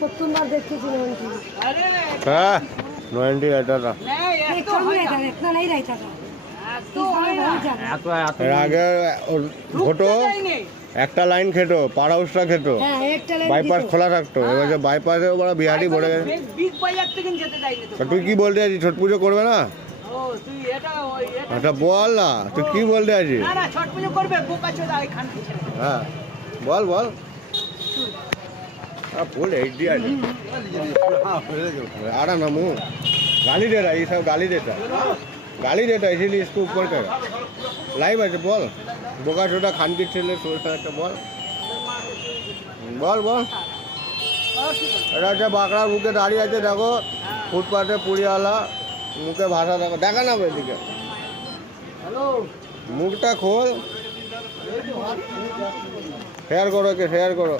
প্রথমবার দেখতেছি হ্যাঁ 90 এটা এর আগে ঘটো একটা লাইন খেটো পাড়া উসটা খেটো বাইপাস খোলা থাকতো এবার যে বাইপাসে ওরা বিহারি ভরে গেছে। তুই কি বলতে আছিস ছট পুজো করবে না? আচ্ছা বল না তুই কি বলতে আছিস? হ্যাঁ বল বল फुल एच आड़ा ना मुँह गाली दे रहा है, ये सब गाली देता है इसीलिए इसको ऊपर कर लाइव है बोल बोका छोटा खान की छेले सोचता है बोल बोल बोल अरे बाकड़ा मुखे दाढ़ी আছে দেখো ফুটপাতে পুরিওয়ালা মুখে ভাষা দেখো দেখা না এদিকে মুখটা খোল শেয়ার করো কে শেয়ার করো